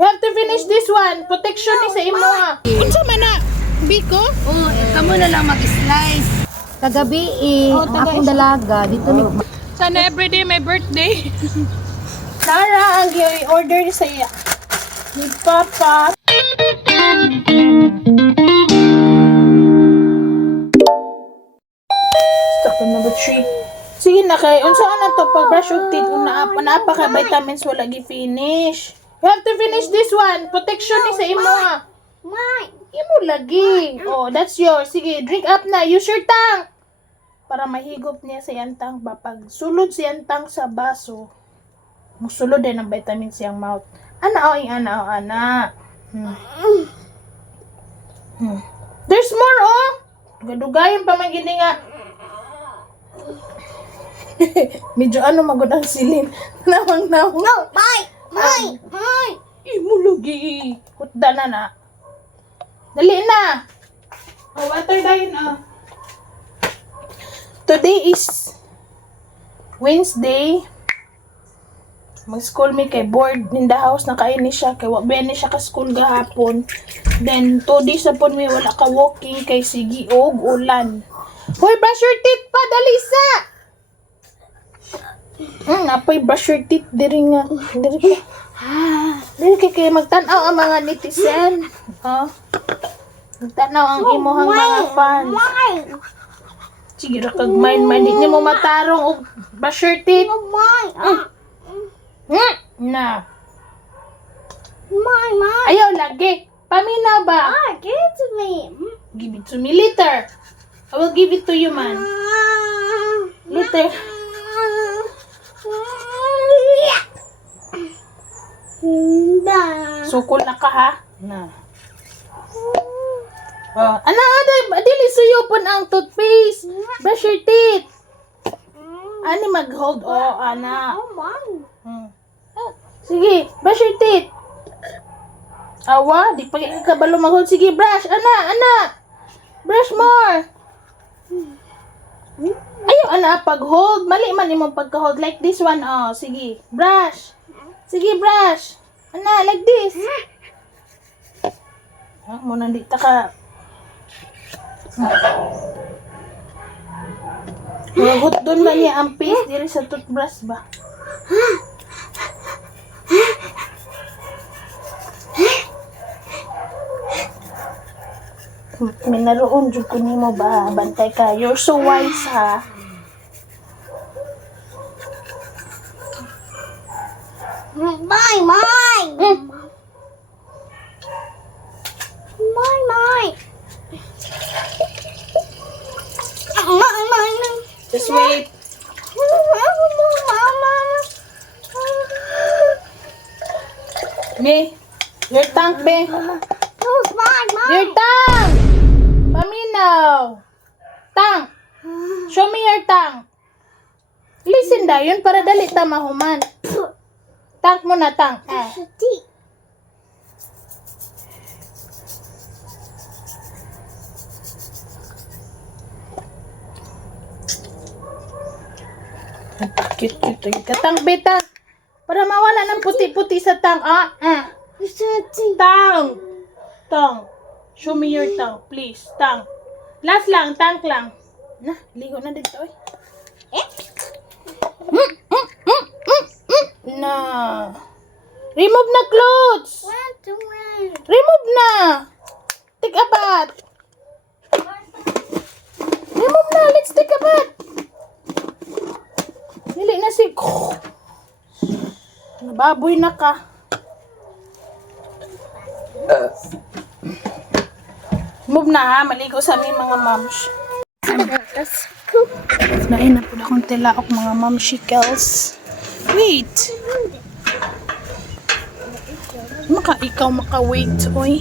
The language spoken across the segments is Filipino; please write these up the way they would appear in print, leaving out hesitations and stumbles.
You have to finish this one. Protection ni sa imo ha. Unsa man na? Biko? Oh, kamo na lang mag-slice. Kagabi ang akong dalaga dito ni Sana everyday my birthday. Tara, ang i-order sa iya. Ni Papa. Stop number 3. Sige na kay unsa na to pag brush og teeth una pa ka vitamins wala gi finish. You have to finish this one. Protection ni sa imo ha. Mine. Imo lagi. Oh, that's yours. Sige, drink up na. Use your tongue. Para mahigop niya sa yantang ba. Pag sulod sa yantang sa baso, musulod din ang vitamins siyang mouth. Ana o, ana o, ana. There's more, oh. Gadugayan pa man gini nga. Medyo ano magod ang silin. Nawang. No, mine. Imo lagi. Hutda na na. Dali na. Oh, water dahil ah. Today is Wednesday. Mag-school mi kay board in the house na kain ni siya kay wabian ni siya ka school gahapon. Then 2 days sa pon mi wala ka walking kay sige og ulan. Hoy, brush your teeth pa dali sa. Apoy brush your teeth diri nga. Diri kay magtan-aw ang mga netizen. Oh. Magtan-aw ang imuhang mga fans. Sige ra kag mind di niya mo matarong og brush your teeth. Na. Mine. Ayaw lagi. Paminaw ba? Give it to me. Give it to me later. I will give it to you, man. Later. Sukol na ka, ha? Na. Oh, dili suyopon ang toothpaste. Brush your teeth. Ani mag-hold. Oh, ana. Sige, brush your teeth. Awa, di pa ka balo mag-hold. Sige, brush. Ana. Brush more. Ayaw, ana, pag-hold. Mali man imong pagka-hold. Like this one, oh. Sige, brush. Sige, brush. Ana, like this. Muna di ta ka. Magut doon ba niya ang paste diri sa toothbrush ba? Minaroon jud ko nimo ba bantay ka. You're so wise ha. Mine. Just wait. Be, your tongue, be. Who's mine? Your tongue! Paminaw! Tongue! Show me your tongue. Listen dayon para dali ta mahuman. Tongue mo na, tongue. Cute. Katang beta. Para mawala ng puti-puti sa tang. Tang. Show me your tongue, please. Tang. Last lang, tang lang. Na, ligo na dito. Na. Remove na clothes. Remove na. Take a bath. Remove na. Let's take a bath. Dili na si... Nababoy na ka. Move na ha. Maligo sa aming mga moms. Nain na po na akong tilaok mga momshikels. Wait. Ikaw maka-wait. Oy.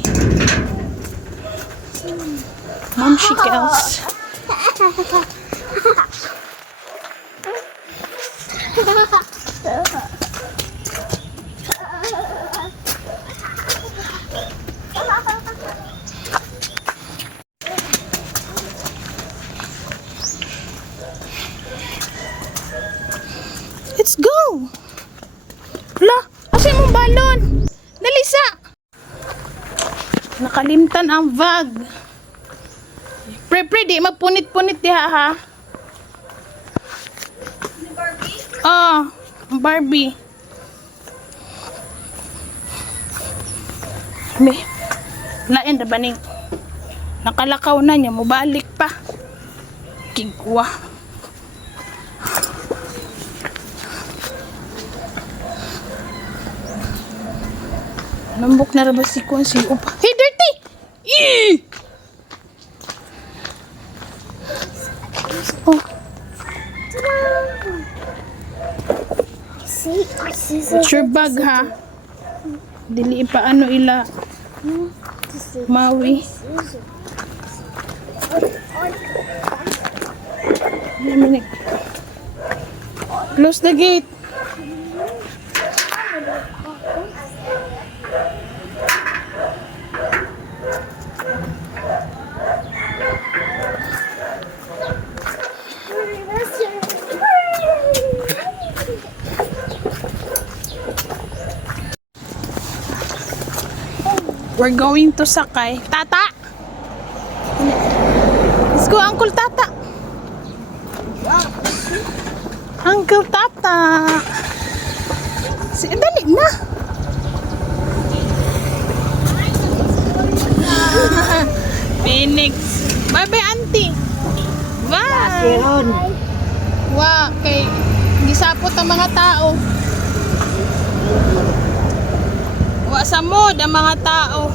Momshikels. Let's go! Hala, asa mong balon? Dali sa! Nakalimtan ang bag. Pre, di magpunit-punit diha ha. Oh, Barbie. May lain ra baning. Nakalakaw na niya, mubalik pa. Kigwa. Lambok na ra ba si Kunsi? Hey, dirty! Eee! Oh, See, it's your bag ha. Dili pa ano ila mawi. Dominic. Close the gate. We're going to Sakay. Tata! Let's go, Uncle Tata! Uncle Tata! Dali na! Phoenix! Bye-bye, auntie! Bye! Wow, kay gisapot ang mga tao. Wa sa mood ang mga tao.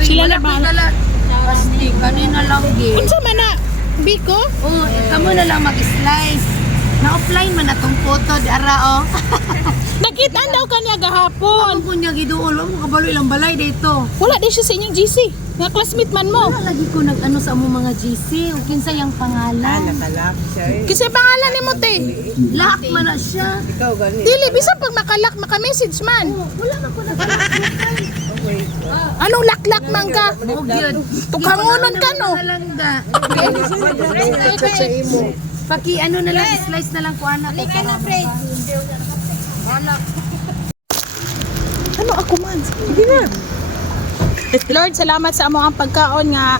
Sila na ba? Plastic, kanina lang gid. Unsa man na? Biko? Oh, kamo na lang mag-slice. Na-offline man atong photo di ara oh. Nakita daw kanya gahapon. Ang kunya giduol mo kabalo ilang balay dito. Wala din siya sa inyong GC. Nga classmate man mo. Lagi ko nag-ano sa among mga GC. O kinsa yung pangalan. Nakalak siya eh. Kasi pangalan ni mo te. Lock man na siya. Ikaw gani. Dili, bisa pag makalak, maka-message man. Wala na ko Okay. Anong laklak man ka? Oh, good. Tukhangunon ka no. Malangga. Sa imo. Paki ano na lang, slice na lang ko anak ko. Ano ako man? Sige na. Lord, salamat sa among ang pagkaon nga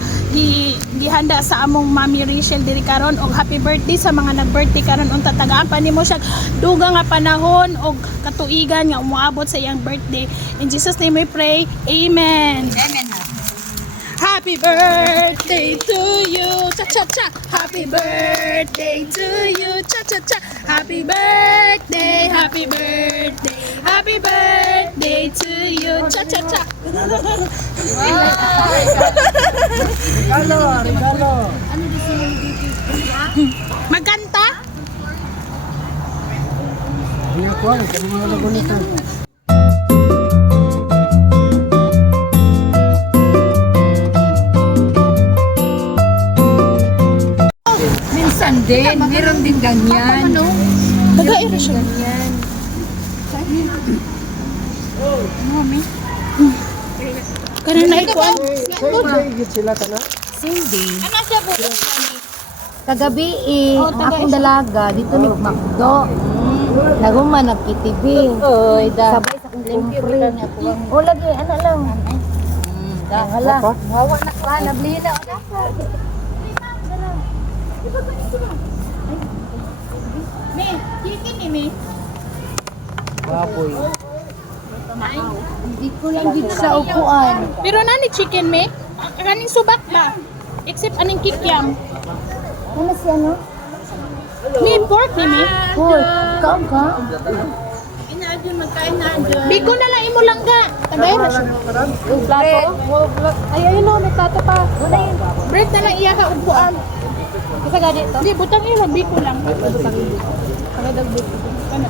gihanda sa among Mami Rachel diri karon og happy birthday sa mga nag-birthday karon unta tagaan pa nimo siya dugang nga panahon og katuigan nga umuabot sa iyang birthday. In Jesus name we pray. Amen. Amen. Happy birthday to you. Cha cha cha. Happy birthday to you. Cha cha cha. Happy birthday. Happy birthday. Happy birthday to you. Cha cha cha. Regalo. Magkanta? Hindi ako alam kung mga lagunita. Minsan din, meron din ganyan. Tagay ra siya. Ganyan. Karon na ikuan. Higit sila ka na. Cindy. Ano siya po? Kagabi ang akong dalaga dito ni Makdo. Naguman nagkitibi. Oy, sabay sa kong kumpre. O lagi, ano lang. Hala, wawa na ka, nabili na. Me, chicken ni me. Baboy. Hindi ko lang dito sa upuan. Pero nani chicken me? Kaning subat ba? Except aning kikyam. Ano si ano? Me pork ni me. Hoy, kaon ka? Biko na lang imo lang ga. Tagay ra siya. Plato? Ay ayun no, may tato pa. Bread na lang iya ka upuan. Kasi gadi to? Hindi, butang ilo, biko lang. Tagadag biko. Ano?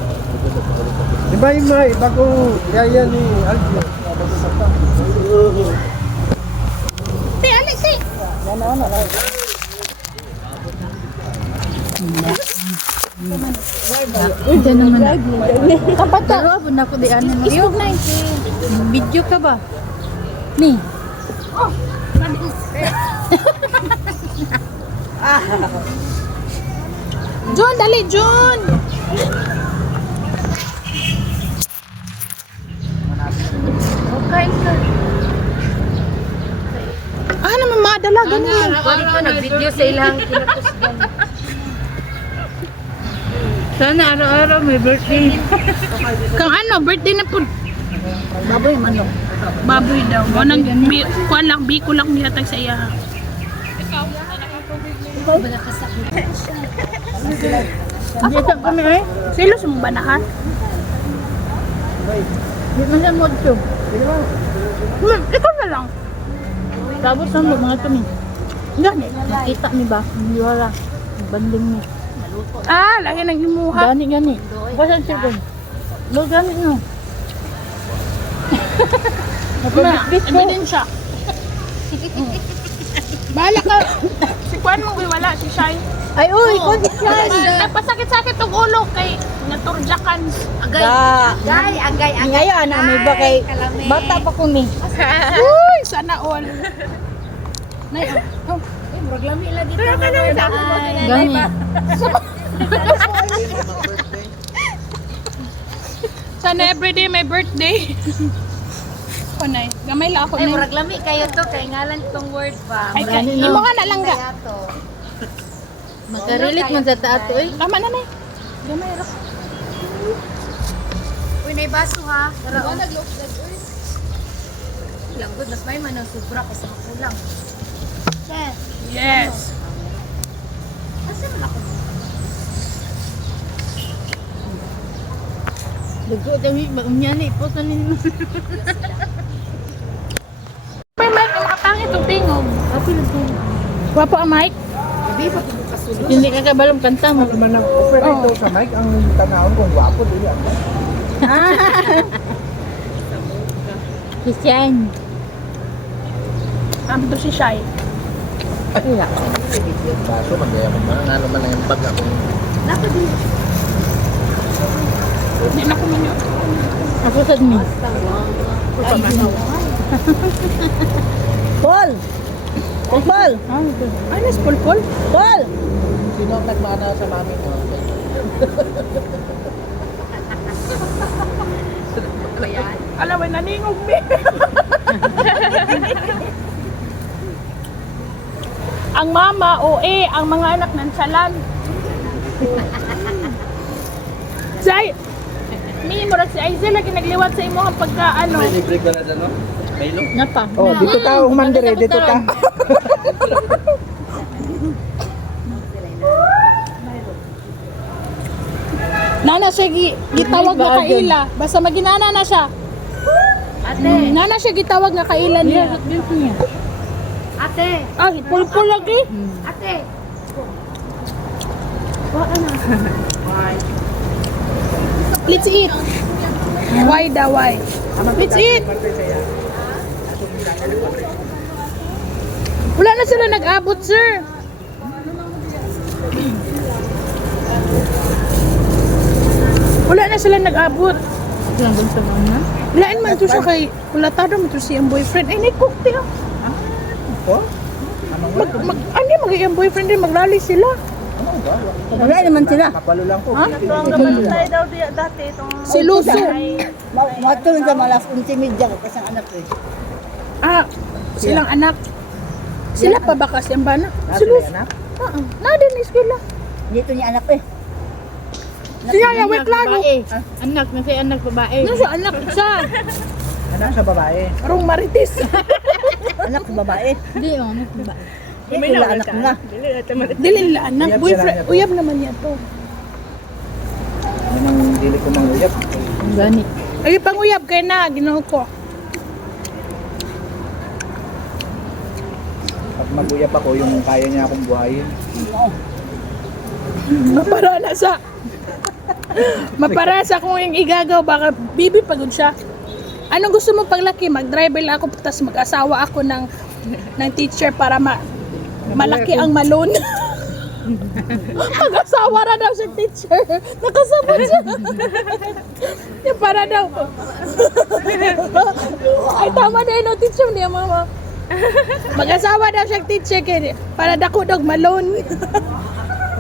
Iba yung mga bagong yaya ni Alvio. Te, alik, te. Diyan naman. Kapat ka? Dalawa po na ako di ano mo. Isog na yun. Video ka ba? Ni? John, dali, John. Okay ka. Ah, naman mga dalaga na. Pwede ko nag-video sa ilang kinakusgan. Sana araw-araw may birthday. Kang ano, birthday na po. Baboy manok. Baboy daw. Wanang, kuan lang, biko lang nilatag sa iya. Wala ka sakit. Dito kami eh. Silo sa mong banahan. Di man siya mod to. Ikaw na lang. Tapos sa mga kami. Gani. Nakita mi ba? Hindi wala. Banding ni. Ah, lagi nang imuha. Gani. Basan siya ko. Lo gani no. Ebidensya. Bahala ka. Si Kwan mong wala, si Shai. Ay uy, kon siya. Nagpasakit-sakit ang ulo kay naturjakan. Agay. Agay. Ngayon na may ba kay bata pa ko ni. Uy, sana all. Programi lagi ta. Gani. Sana everyday may birthday. Kunay, gamay lang ako Ay, na. murag lami kayo to kay ngalan tong word pa. Ay, imo nga na lang ga. Makarelate man sa taato eh. Tama na na. Gamay ra. Uy, nay baso ha. Tara. Lang good, mas may man ang sobra kasi makulang. Yes. Asa man ako? Dugo dami ba unyani po sa ninyo. May mic ang makatangit itong tingog. Apil ko. Wapo ang mic. Hindi pa ko kasulod. Hindi ka kabalong kanta mo. Man ang operator sa mic ang tanawon kung wapo di yan. Christian. Ando si Shai. Wala. Baso, magaya ko man. Ano man lang yung bag ako. Hindi na kuminyo. Ako sa mi. Paul! Paul! Ay, nas pulpul. Paul! Sino ang nagmana sa mami mo? Alam mo, naningog mi. Ang mama, OA, ang mga anak ng salan. Say, mi mo si Aizel lagi nagliwat sa imo ang pagka ano. Libre ka na dyan, no? Milo? Napa? Oh, dito ka, umandere, dito ka. Nana siya gitawag nga kaila. Basta maginana na siya. Ate! Nana siya gitawag nga kaila niya. Ate! Ah, pulpul lagi. Ate! Let's eat. Why da why? Let's eat. Wala na sila nag-abot, sir. Wala na sila nag-abot. Lain man to siya kay kulatado man to siyang boyfriend. Ay, ni-cook tiyo. Oh? Ano mag-iyang boyfriend din, maglali sila. Wala naman sila. Kapalo lang ko. Si Luso. Wato rin sa malas untimidya ko kasi ang anak ko eh. Ah, silang anak. Sila pa ba kasi ang bana? Si Sino Luso. yung anak? Na din na eskwela. Dito niya anak ko eh. Siya, wait lang. Anak na siya anak babae. Ano siya, anak siya. Anak sa babae. Parang maritis. Anak ko babae. Hindi oh, anak babae. Wala anak mo na. Dili nila anak. Uyab Boyfriend. sila niya to. Uyab naman niya to. Yun ang dili ko manguyap. Ang gani. Ay, panguyab kayo na. Ginawa ko. Pag maguyap ako, yung kaya niya akong buhayin. Mapara sa. Mapara sa kung yung igagaw. Baka bibi pagod siya. Anong gusto mo paglaki? Mag-driver lang ako. Tapos mag-asawa ako ng teacher para malaki ang malon. Mag-asawa na daw si teacher. Nakasabot siya. Yung para daw. Ay, tama na yun, teacher niya, mama. Mag-asawa daw siya teacher kaya para dako dog malon.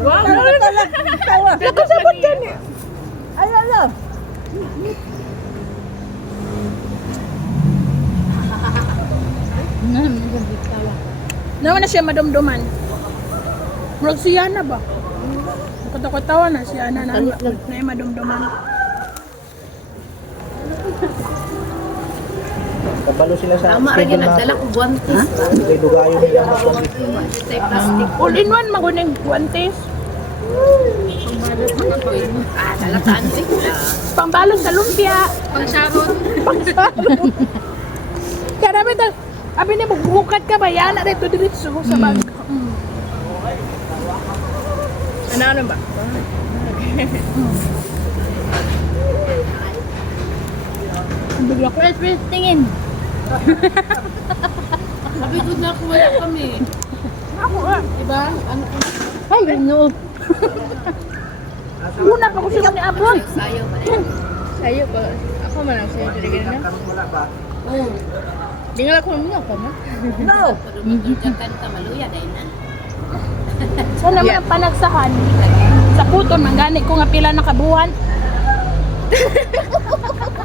Wow, tawa. Nakasabot ka niya. Ay, ala. Naman na siya madumduman. Murag siya na ba? Katakatawa na siya na yung madumduman. Kabalo sila sa Tama rin schedule nagdala natin. ko guantes. Kay dugayo nila ng All in one, maguning guantes. Dalataan sila. Pangbalon sa lumpia. Pang-sharon. Pangsaron. Kaya namin ito, sabi niya, magbukat ka ba? Yan na ito diretso sa bag. Ano ba? Bigla ko. Press, tingin. Sabi ko na ako wala kami. Ako ah. Diba? Ano? Ay, no. Una pa ko siya ni Abron. Sayo ba? Sayo pa. Ako man ang sayo. Dili na. wala ba? Oo. Di nga ako naman ako na. No. Kanta maluya dahil na. Sana man ang panagsahan. Sa puton, manggani ko nga pila na kabuhan.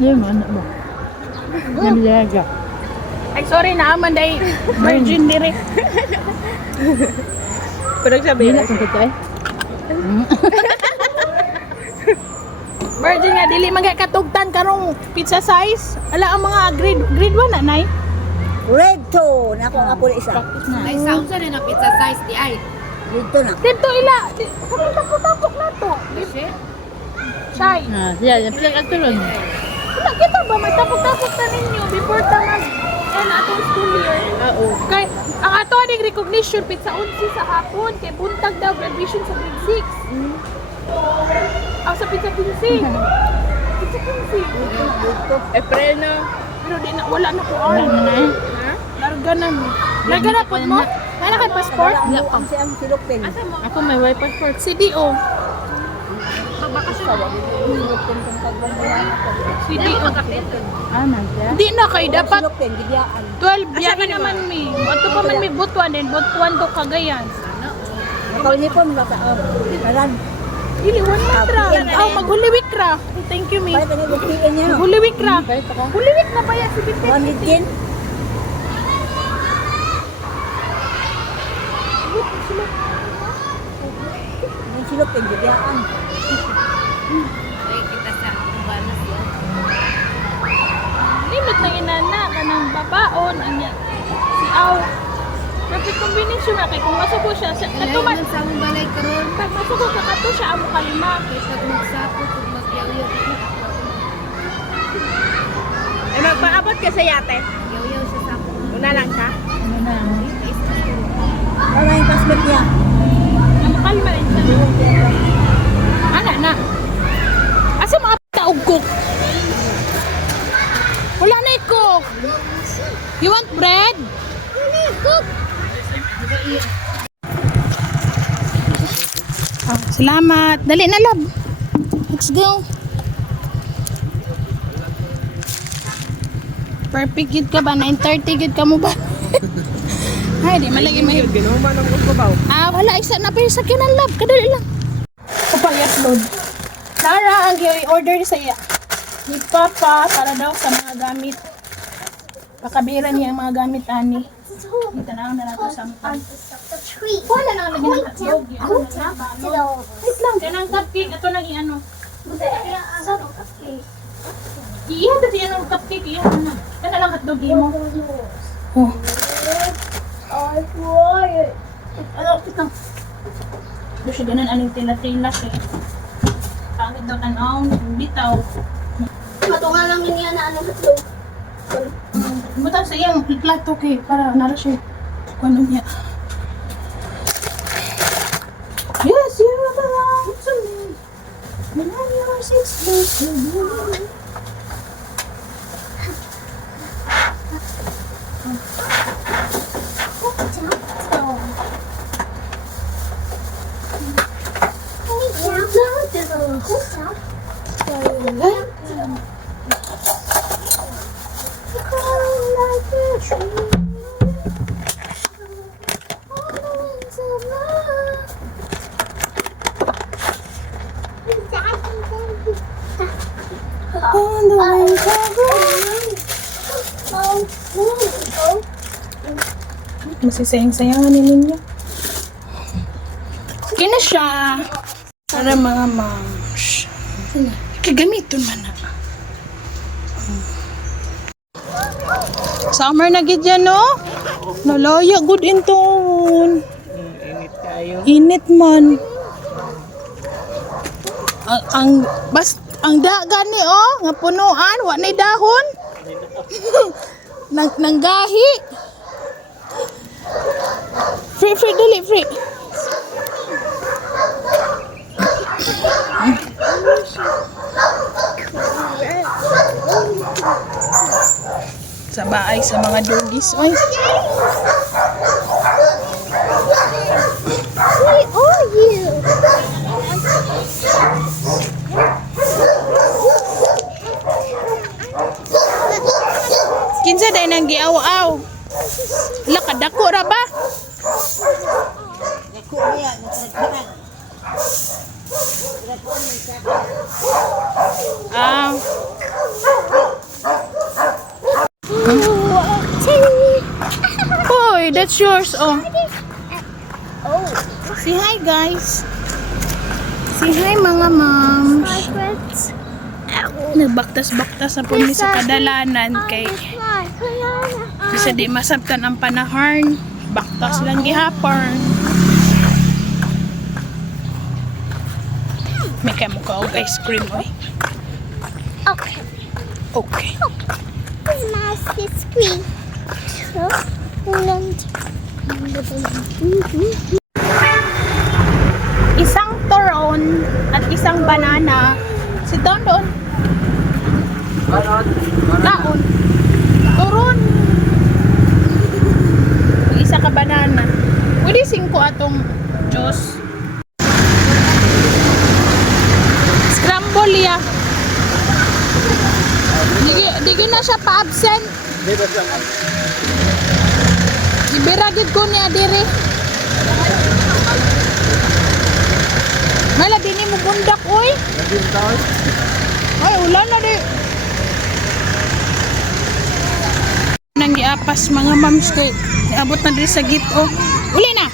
Yan mo, anak mo. Namilaga. Ay, sorry na, aman day virgin direct. Pero sabi na. Kita eh. Virgin nga, dili mga katugtan karong pizza size. Ala ang mga grade 1 na, nay. Red to, nako nga pula isa. Ay, sound sa rin ang pizza size di ay. Dito na. Dito ila, tapok na to. Shy. Ah, siya, yung pinag-atulon. Wala kita ba, may tapok-tapok na ninyo before tamag and atong school year. Oo. Kay, ang ato aning recognition, pizza 11 sa hapon, kay buntag daw graduation sa grade 6. Sa pizza 15. Pizza 15. April na. Pero di na, wala na ko oras. Wala na eh. Larga na mo. Nagarapod mo? Wala kay passport? Ang siyang silupin. Ako may way passport. CDO. CDO. Hindi na kay dapat Silupin, gidiyaan. 12 biyahe naman mi. Ato pa man mi Butuan din. Butuan to Cagayan. Ikaw ni po, mga karan. Dili, 1 month ra. Oh, mag-Holy Week ra. Thank you, mi. Kaya tanong buktiin niya, no? Holy Week ra. Holy Week na ba yan? Si Bipit. 1 din. May silupin, gidiyaan. Limit na inana ka ng babaon. Anya. Si Aw. Perfect combination na kay kung masuko siya. Katuman. Sa among balay karon. Pag masuko ka kato siya, amo kalima. Pag magsapot ug magyaw-yaw. Ay, magpaabot ka sa yate. Yaw-yaw sa sako. Una lang ka. Ano yung passport niya? Amo kalima rin siya. Ana na. Asa mga taog cook? Wala na cook. You want bread? Oh, salamat. Dali na, love. Let's go. Perfect gid ka ba? 9:30 gid ka mo ba? Ay, di malagi may. Ginuman ang babaw. Ah, wala isa na pa yung sakyanan, love. Kadali lang. Upload. Tara, ang i-order sa iya. Ni Papa para daw sa mga gamit. Pakabira niya ang mga gamit ani. Dito na lang na nato sa mga. The tree. Wala na lang lagyan ng hotdog. Hello. Wait lang, kanang cupcake. Ito nang i-ano. Iyan dito yan ang cupcake. Iyan na. Kana lang hotdog mo. Oh. Ano, ito. Doon siya ganun anong tila-tila eh. Pangit daw tanong, bitaw. Matunga lang yun yan na ano hotdog. Butang sa iyang plato kay para nara siya. Kung ano niya. Yes, you belong to me. When I'm yours, it's close to you. On the wings of masisayang-sayangan ninyo. Okay na siya. Para mga moms. Kagamiton man na. Summer na gid yan, no? Nalaya good in town. Init tayo. Init man. Ang daga ni nga punuan, wa nay dahon. Nanggahi. Free dali free. Sa baay sa mga doggies, oy. Where are you? Kinsa day nang giaw-aw? La kadako ra ba? Naku niya, natraghanan. Ah, Hoy, that's yours, oh. Say hi, guys. Say hi, mga moms. Nagbaktas-baktas na po ni sa kadalanan kay bisa di masabtan ang panahon. Baktas lang gihapon. May kaya mukha og ice cream, oy. Okay. Okay. This mask is free. So, Isang turon at isang banana. Sit down doon. Taon. Turon. ka banana. Pwede 5 atong juice. Scramble ya. Digi na siya pa-absent. Di ba siya? Ibiragid ko niya diri. Mala dini mo bundak oy. Naging taon. Ay ulan na di. Nang giapas mga mams kay abot na diri sa git oh. Uli na.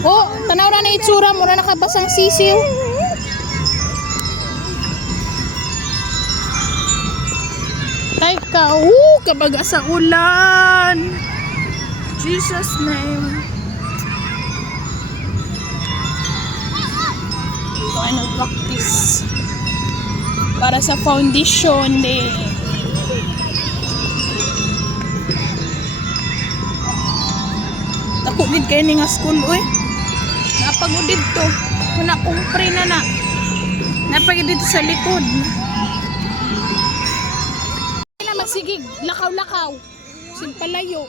Oh, tanaw na itsura mo na nakabasang sisiw. Tay ka, kabaga sa ulan. Jesus name. Final practice. Para sa foundation day. Ako gid kay ni nga school oy. Napagod dito. Wala kong pre na. Napagod dito sa likod. Sige, lakaw-lakaw. Simpalayo.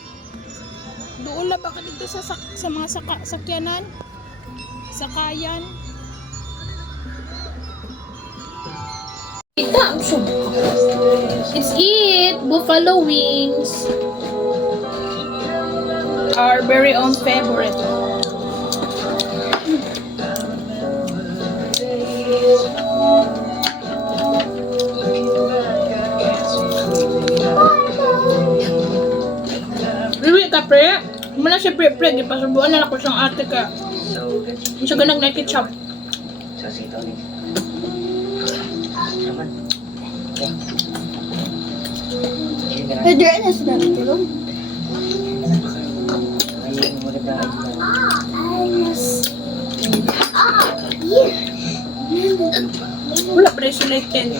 Doon lang baka dito sa mga sakyanan. Sakayan. It's it. Buffalo wings. Our very own favorite. Riwi ka pre, muna siya pre, ipasubuan na ako siyang ate ka. Hindi siya ganang nakikitsap. Pwede na sa dami ko. Wala pre, selected.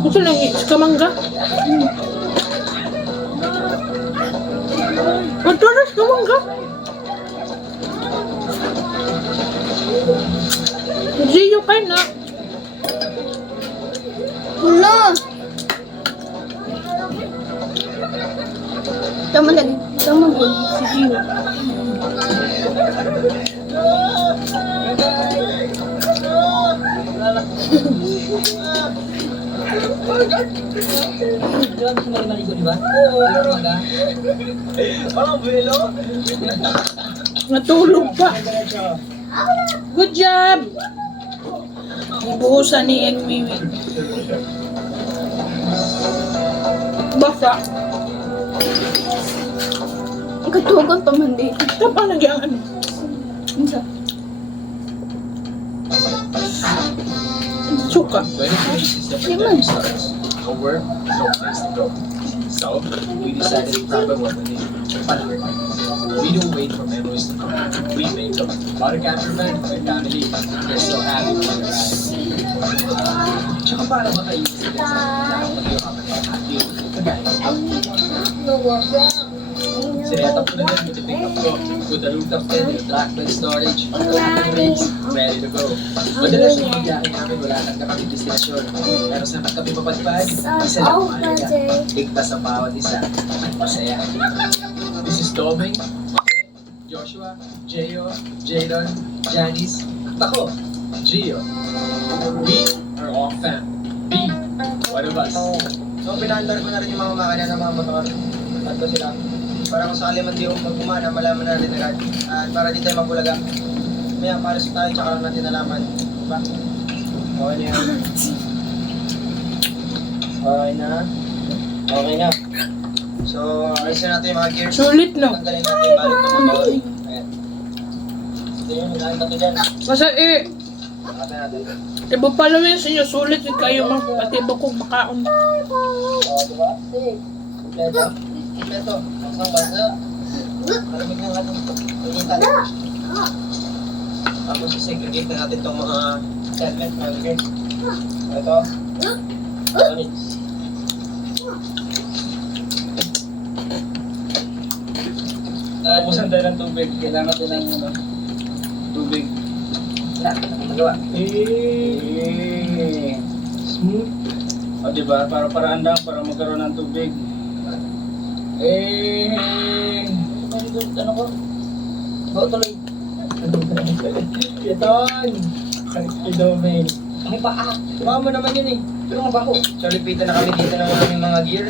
Ito lang hits ka mangga. Matulas ka mangga. Gio kayo na. Wala. Tama na. Tama na. Si Gio. Natulog pa. Good job. Ibuhusan ni Enwiwi. Basa. Ang katugan pa man dito. Tapa na ang ano. Isa. Suka. Limon. Nowhere, no place to go. So, we decided to grab a weapon. We don't wait for memories to come. We make them. Bought a camper van and family. We're so happy for the ride. Tsaka para makainis sila sa Sinetap ko na din with the pickup ko. With the rooftop tent and the track bed storage. Ready to go. Madalas yung pagyakin namin wala nang kami destinasyon. Pero sa kami mapadpad, isa lang mahalaga. Ligtas ang bawat isa at masaya. This is Doming, Joshua, Jeyo, Jadon, Janice, at ako, Gio. We are all fam. Be one of us. So, pinaandar ko na rin yung mga makina ng mga motor. Tatlo sila. Para kung sakali man di yung magkumana, malaman na rin agad. At para di tayo mabulaga. Maya, pares tayo, tsaka lang natin nalaman. Diba? Okay na yan. Okay na. Okay na. So, ayos na natin yung mga gears. Sulit no. Tanggalin natin yung balik ng motor. Ayan. Ito yun, hinahin natin dyan. Basta Nakata natin. ibo pala yun sa inyo. Sulit yung kayo mo. Pati ibo kong makaon. O, diba? Kompleto. Kompleto. Ang bansa. Malamig ng ating pagkitan. Tapos segregate na natin itong mga helmet. Okay. Ito. Onyx. Pupusan tayo ng tubig. Kailangan natin ng tubig. Magawa. Smooth. O diba? Para andang para magkaroon ng tubig. Ano ko? Go tuloy. Iton! Idomain. Ay paa. Baka mo naman yun eh. Pero nga bako. So lipitan na kami dito ng aming mga gear.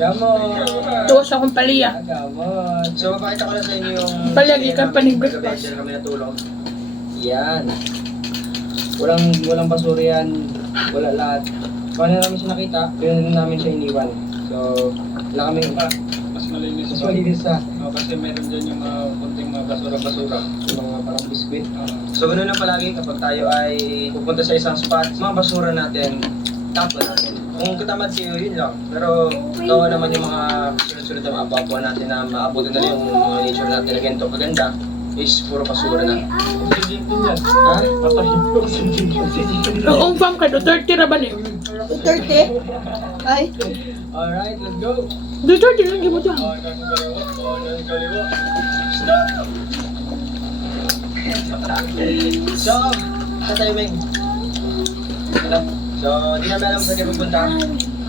Gamot! Tuwas akong paliya. Gamot! So mapakita ko na sa inyo yung... Palagi ka pa ng breakfast. Gagabihan kami natulong. Yan. Walang basura yan. Wala lahat. Paano namin siya nakita? Yun namin siya iniwan. So, wala kami pa. Mas malinis Mas malinis sa... kasi meron dyan yung mga kunting mga basura-basura. Yung mga parang biskuit. So ganoon na palagi kapag tayo ay pupunta sa isang spot, mga basura natin, tapon natin. Kung katamad kayo, yun lang. Pero gawa naman yung mga sunod-sunod na mga apapuan natin na maabutin na yung mga nature natin na ganito kaganda is puro basura na. Ha? Ang farm ka, Duterte ra ba niyo? Duterte? Ay, Alright, let's go! Duterte lang mo dyan. So, sa timing. So, di namin alam saan tayo pupunta.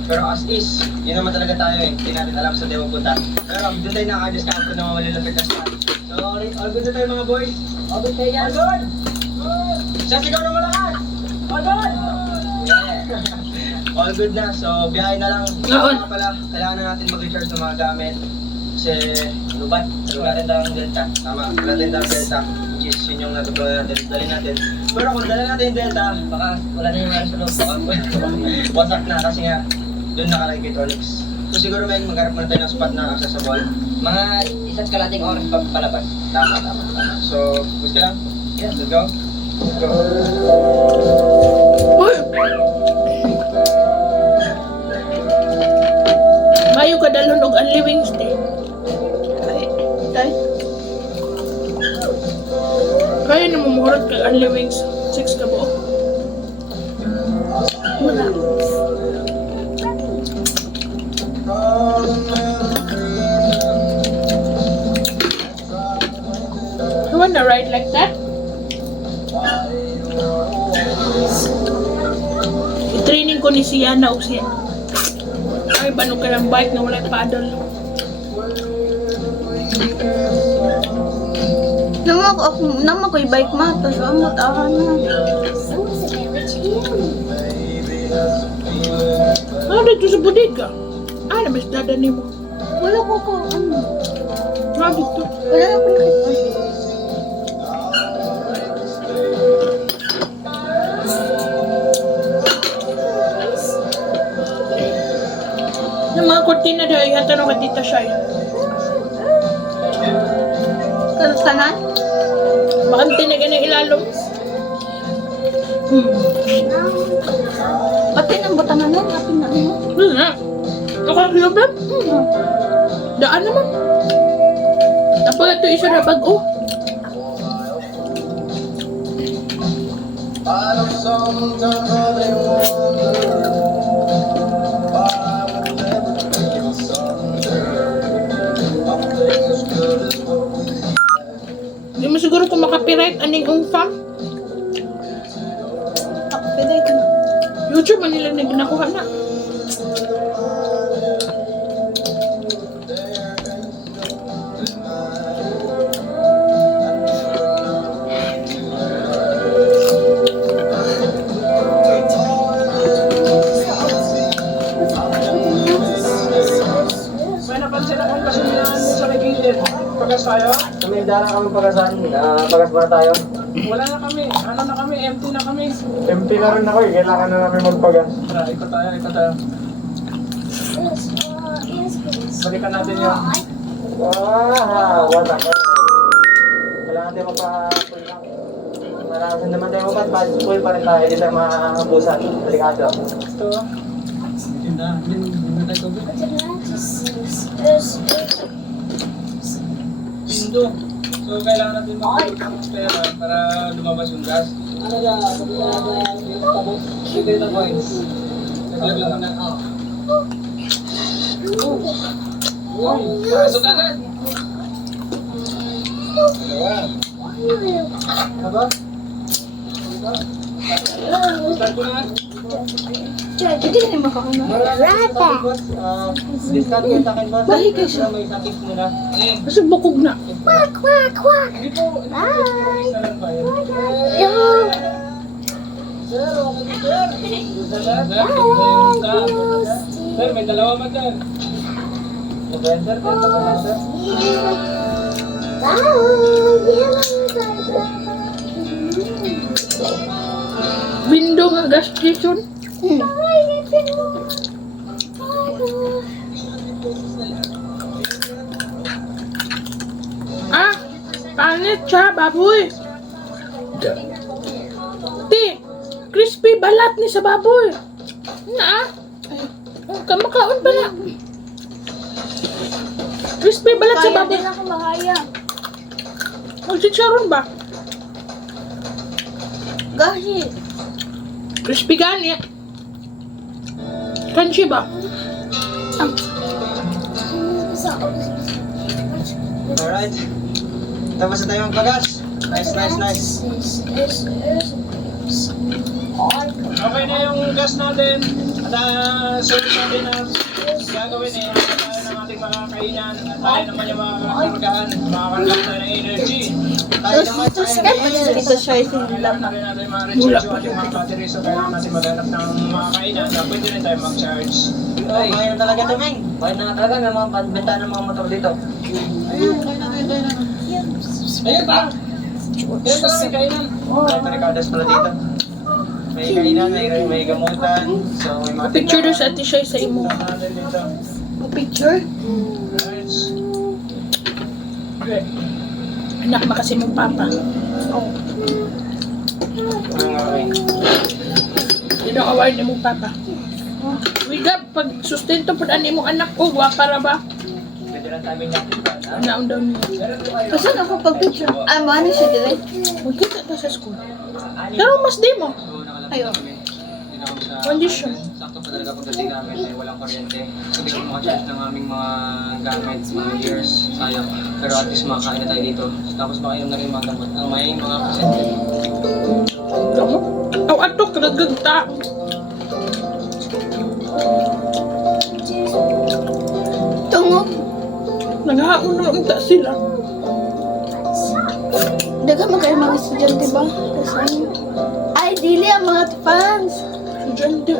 Pero as is, yun naman talaga tayo eh. Hindi natin alam saan tayo pupunta. Pero doon tayo nakaka-discover ng mga malilapit na spot. So, all good na tayo mga boys. All good tayo yan. All good! Sasigaw na malakas! All good! Yeah. All good na. So, biyahe na lang. Noon. Kaya pala, kailangan na natin mag-recharge ng mga gamit. Kasi, lubat. Lubatin tayo ng Delta. Tama. Lubatin tayo ng Delta. Which is, yun yung natutunan natin. Dali natin. Pero kung dala natin yung Delta, baka wala na yung ano sa loob. Baka wasak na kasi nga, doon nakalagay kay Tonix. So siguro may magharap muna tayo ng spot na accessible. Mga isa't kalating oras pa palabas. Tama. So, gusto lang? Yeah, let's go. Let's go. Uy! Mayo ka dalon og Unli Wings day. ay. Kaya na mumuhurat kag Unli Wings. 6 ka po. Wala. You wanna ride like that? I-training ko ni Siana o siya. Ay, banog ka ng bike na wala paddle. Nama ko bike mata. So, ang matahan na. Ano dito sa bodega? Ah, nabis dada ni mo. Wala ko ko, ano. Ah, dito. Wala na ko nakita. Yung mga kortina dahil hata ka dito siya. Kasanan? Bakante na ganang ilalong. Pati ng butanan nun, kapin na ano. Na. Nakakilabab. Daan naman. Tapos ito isa na bag-o. Hindi mo siguro kung makapiright aning umfam. Pwede ito. YouTube man nila na ginakuha na. May napansin akong kasi yan sa may gilid. Pagas tayo? May dala kami pagasan. Pagas muna tayo. Wala na kami. Ano na kami? Empty na kami. Empty na rin ako eh. Kailangan na namin magpagas. Ikot tayo. Balikan natin yun. Wala ka. Kailangan tayo magpa-pull lang. Maranasan naman tayo magpa-pull pa rin tayo. Hindi tayo makabusan. Delikado. Ito. Tinda. Hindi tayo tubig. Pindo. So, kailangan natin mag-pera para lumabas yung gas. Secret points. Naglag lang na. Pasok agad. Aba? Start ko na. Hindi na makakuna. Discount ko yung takin boss. Bahay ka siya. May sakit muna. Kasi bukog na. Hindi po. Isa lang ba yun? Sir, okay sir. Sir, may dalawa man dyan. Okay, sir. Kanta ka na, sir. Window nga gas station. Ah, pangit siya, baboy. Ti, crispy balat ni sa baboy. Na, kamakaon ba na? Crispy balat sa Kaya baboy. din ako makaya. Magchicharon ba? Gahi. Crispy gani. Crunchy ba? Alright. Tapos na tayo magpagas. Nice. Okay na yung gas natin. At service natin na gagawin eh. Tayo ng ating mga kainan. Tayo naman yung mga kakargahan. Makakargahan tayo ng energy. Tayo naman sa Ito siya yung Kailangan na rin natin yung mga recharge yung ating mga batteries. So kailangan natin maghanap ng mga kainan na pwede rin tayo mag-charge. Ay, kaya na talaga ito, Meng. Kaya na talaga ng mga benta ng mga motor dito. Ayun pa! Kailan pa kami kainan? May barikadas pala dito. May kainan, may gamutan. So, may mga Picture doon sa ati siya sa imo. natin dito. picture. Right. Anak makasi mong papa. Sino award ni mong papa? Wigab, pag sustento po ani mong anak ko, para ba? Pwede lang tayo natin. Naon daw niya. Kasi ako pag-picture. Ay, ano siya dire? Magkita ta sa school. Pero mas di mo. Ayo. Condition. Sakto pa talaga pagdating namin ay walang kuryente. Hindi kami makacharge ng aming mga gamits, mga gears, sayang. Pero at least makakain na tayo dito. Tapos makainom na rin yung mga gamot. May mga pasente. Gamo? Aw atok nagagta. Tungog. Naghaon na unta sila. Daga mo kayo mga estudyante ba? Kasi, ay, dili ang mga fans. Estudyante.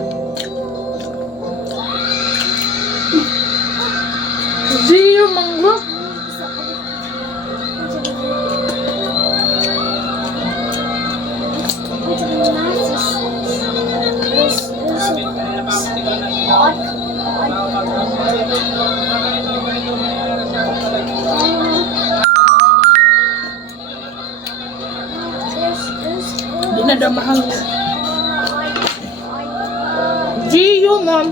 Zio manggo. Di na daw mahal. Gio, mom.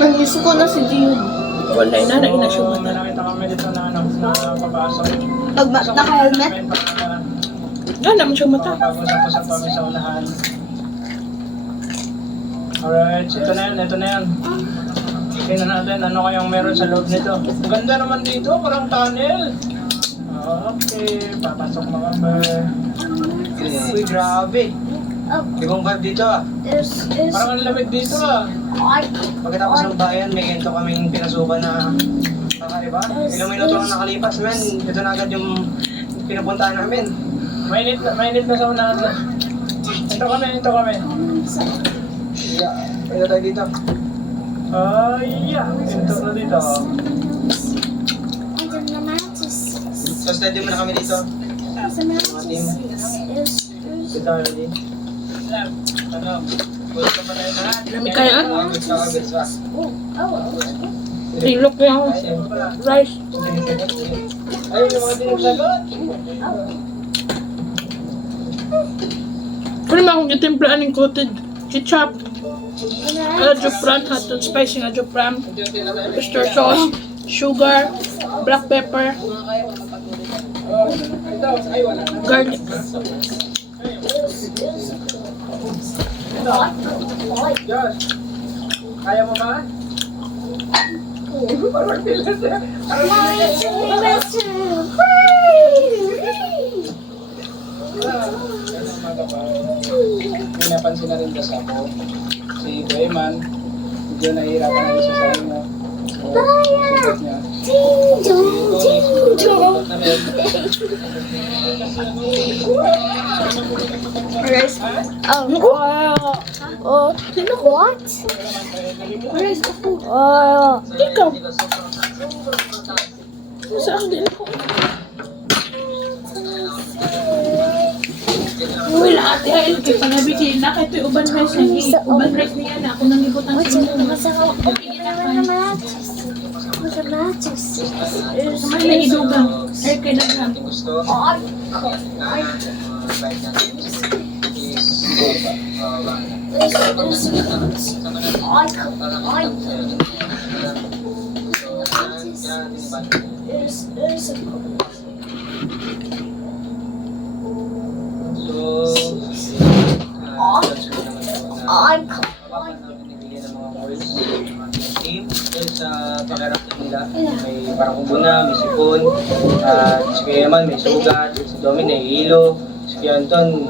Nangis ko na si Gio. Wala na na siya mata. Nakita kami dito na papasok. Pag naka-helmet, Nga naman siya mata. Pag-usap-usap kami sa unahan. Alright, ito na yan. Tingnan natin ano kayang meron sa loob nito. Maganda naman dito, parang tunnel. Okay, papasok mga per. Uy, grabe. Ibang vibe dito ah. Parang ang lamig dito ah. Pagkatapos ng bayan, may ganito kaming pinasukan na kakaiba. Ilang minuto lang nakalipas, men. Ito na agad yung pinupuntahan namin. Mainit na sa unahan na. Ito kami. Yeah, ito tayo dito. Yeah, ito na dito. So, steady muna kami dito. Mga team. Good tayo ready. Ano? Pwede ka pa tayo lahat. Lamig kayo ah. Good ka. Tilok yung rice. Ayun yung mga dinagsagot. Pwede mo akong itimplaan ng coated. ketchup, ajopran, hot and spicy ng ajopran, oyster sauce, sugar, black pepper, garlic. Kaya mo ba? May napansin na rin kasi ako, si Boyman, medyo nahihirapan na isa sa inyo. So, sugat niya. Ikaw. Saan din ako? Uy, lahat ya, ilagay pa nga bitin na kahit ito'y uban rice na uban rice niya na ako nang ibutang sa inyo. Naman na idugang. Ay, kailangan. Gusto? Sa pakiramdam nila, may parang kubuna, may sipon, at si Kuya Yaman may sugat, si Domi nahihilo, si Kuya Anton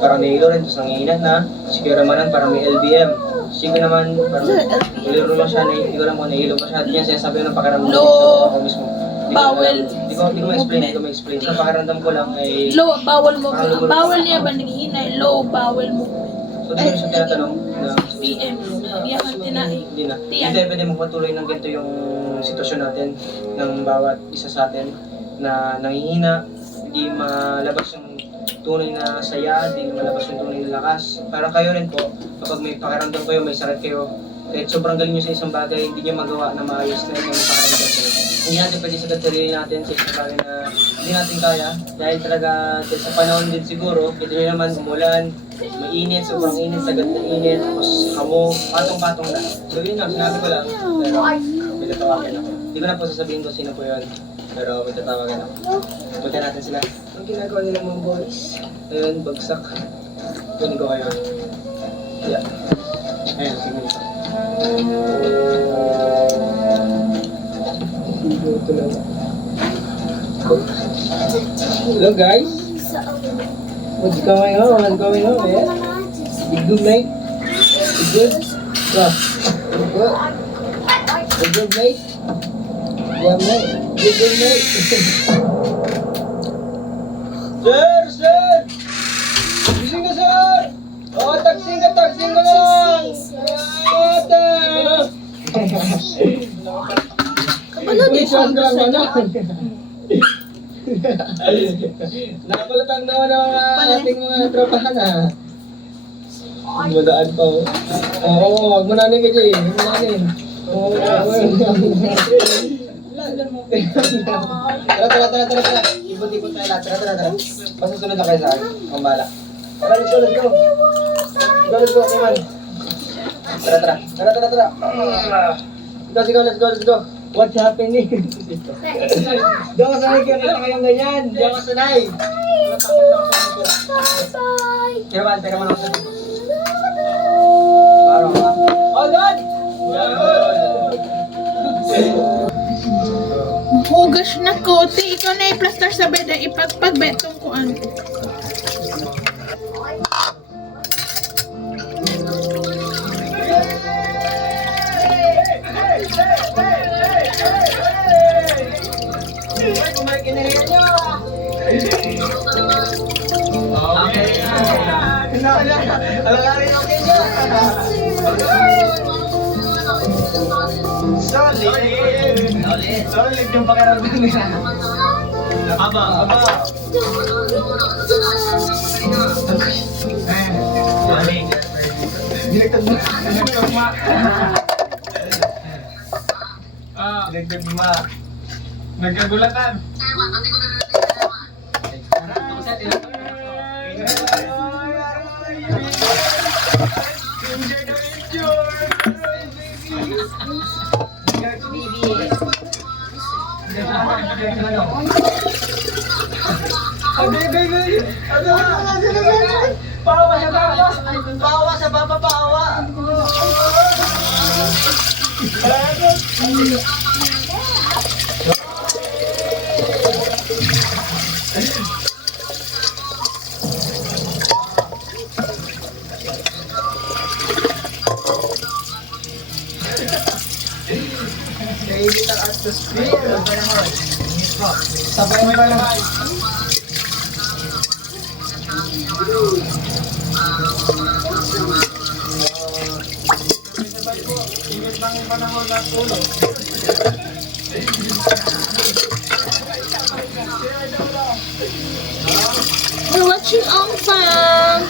parang nahihilo rin, tapos nangihinat na, si Kuya Ramanan parang may LBM, si Kuya naman parang nahihilo lang siya, hindi ko alam kung nahihilo pa siya, at yan sinasabi ko ng pakiramdam ko mismo. Bawal. Hindi ko ma-explain, Sa pakiramdam ko lang ay Low bowel movement. Ang bowel niya ba naghihinay? Low bowel movement. so di ko siya tinatanong na PM. Iyakan tinai. hindi na. Tiyan. Hindi pwede magpatuloy ng ganito yung sitwasyon natin ng bawat isa sa atin na nangihina, hindi malabas yung tunay na saya, hindi malabas yung tunay na lakas. Parang kayo rin po, kapag may pakiramdam kayo, may sakit kayo, kahit sobrang galing nyo sa isang bagay, hindi nyo magawa na maayos na yung pakiramdam kayo. Hindi natin pwede sagad sarili natin sa isang bagay na hindi natin kaya. Dahil talaga sa panahon din siguro, ito naman umulan, mainit, sobrang init, sagad na init, tapos hamog, patong-patong na. So yun lang, sinabi ko lang, pero may tatawagan ako. Hindi ko na po sasabihin ko sino po yun, pero may tatawagan ako. Punta natin sila. Ang ginagawa nila mga boys, ayun, bagsak. Kunin ko kayo. Yeah. Ayun, sige. Hello guys. What's going on? What's going on, man? You good, mate? You good? Yeah. You good? You good, mate? Yeah, mate. You good, mate? Sir! Gising na, sir! Oh, taksing ka na lang! Kabalo din siya ang Napalatan na ng ating mga tropahan ha. Madaan pa oh. Oo, wag mo nanin ka dyan. Wag mo nanin. Oo, Tara. Ibon-ibon tayo lahat. Tara. Masusunod na kayo sa akin. Ang bala. Tara, let's go. Let's go, Iman. Tara. Let's go. What's happening? Diyan ka sanay kaya kayong ganyan. Diyan ka sanay. Teka man ako. Parang ka. Oh, God! Hugas na ko. Ti, ikaw na i-plaster sa bed. Ipagpagbetong ko ano. Solid yung pakiramdam nila. Aba. Dinagdagma. Nagkagulatan. Pawa sa papa, pawa! Kainit ang atmosphere. Sabay mo lang. We're watching Ong Fang.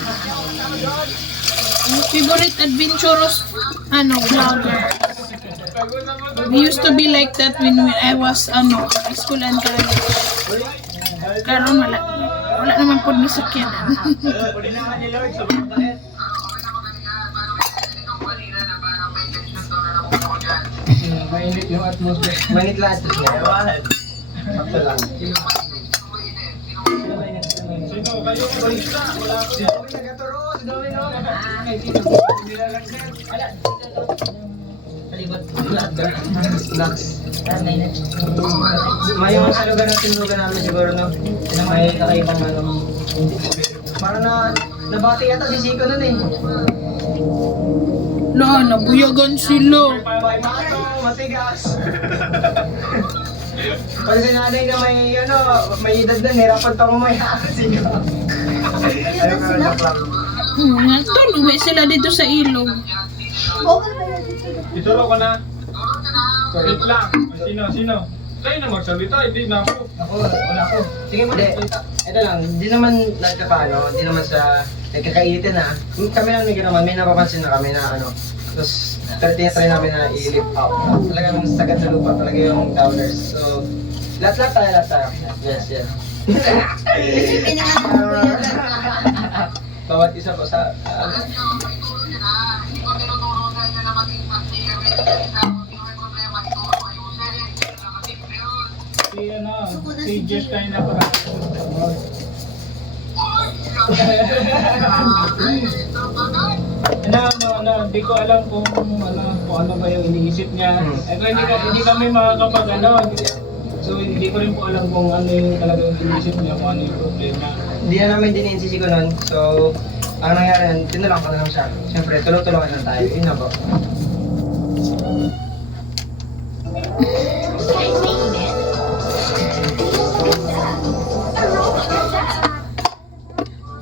Ang favorite adventurous vlogger. We used to be like that when I was high school and college. Karon wala naman po ni sakyan. Mainit yung atmosphere. Manit lang atmosphere. Sakto lang. Sino kayo? Wala ako. May mga sa lugar ng tinugan namin siguro, no? May kakaibang Parang nabati yata si Zico nun eh. Nabuyagan sila. Matigas. Pag sinanay na may edad na, nirapan pa mamaya kasi Zico. Ano ka na lang. Tuloy sila dito sa ilog. Ituro ko na. Wait lang. Sino? Kayo na magsalita, hindi na ako. Wala ako. Sige mo. Ito lang, hindi naman hindi naman sa nagkakainitin na. Kami lang may napapansin na kami na Tapos, tinatry namin na i-lift out. Talagang sagad sa lupa talaga yung downers. So, lahat tayo. Yes. Bawat isa po sa... Si Jess tayo na para. Hindi ko alam kung ano ba yung iniisip niya. Hindi kami makakapag So hindi ko rin po alam kung ano yung talagang iniisip niya, kung ano yung problema. Hindi na namin din si ko nun. So, ang nangyari, tinulang ko na lang siya. Siyempre, tulong-tulungan lang tayo. Yun na po.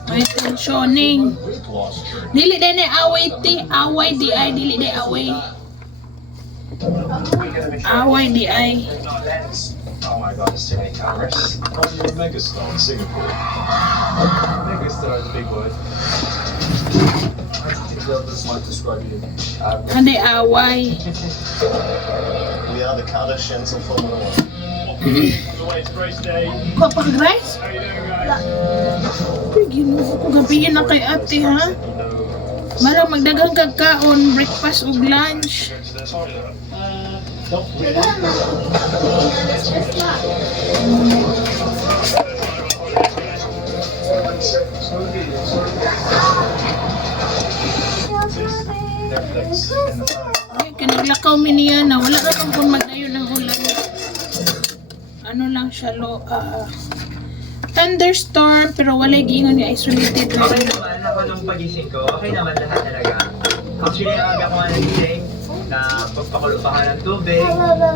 May tensioning. Dili din away di ay dili di away. Away di ay. Oh my god, there's too many cameras. Oh, you're a megastar in Singapore. Megastar is a big word. I think the others might describe you. Ande away. We are the Kardashians of Formula 1. The way it's race day. Kapag rice? How you doing, guys? Uy, ginuho ko gabihin na kay ate ha. Marang magdagang kagkaon, breakfast ug lunch. Not really. Netflix in the phone. Ay, kanaglakaw mi niya na wala na kung magdayon ng ulan. Ano lang siya thunderstorm pero walay giingon nga isolated Okay lang. naman ako nung pagising ko. Okay naman lahat talaga. Actually, ang aga ko nga nagising na pagpakulo pa ka ng tubig.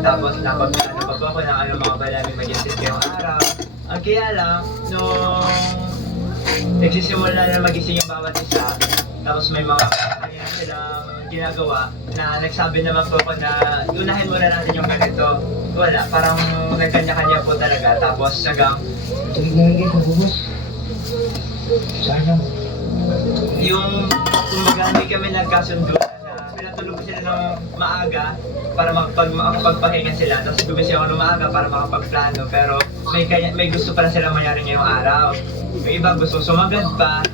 Tapos napagplano pa po ako ng mga malaming mag-isip ngayong araw. Ang kaya lang, nung nagsisimula na magising yung bawat isa, tapos may mga kanina silang ginagawa na nagsabi naman po ako na unahin muna natin yung ganito. Wala, parang nagkanya-kanya po talaga. Tapos hanggang yung kumbaga hindi kami nagkasundo na pinatulog ko sila ng maaga para makapagpahinga sila. Tapos gumising ako ng maaga para makapagplano. Pero may gusto pa na silang mangyari ngayong araw. May iba gusto sumagad pa.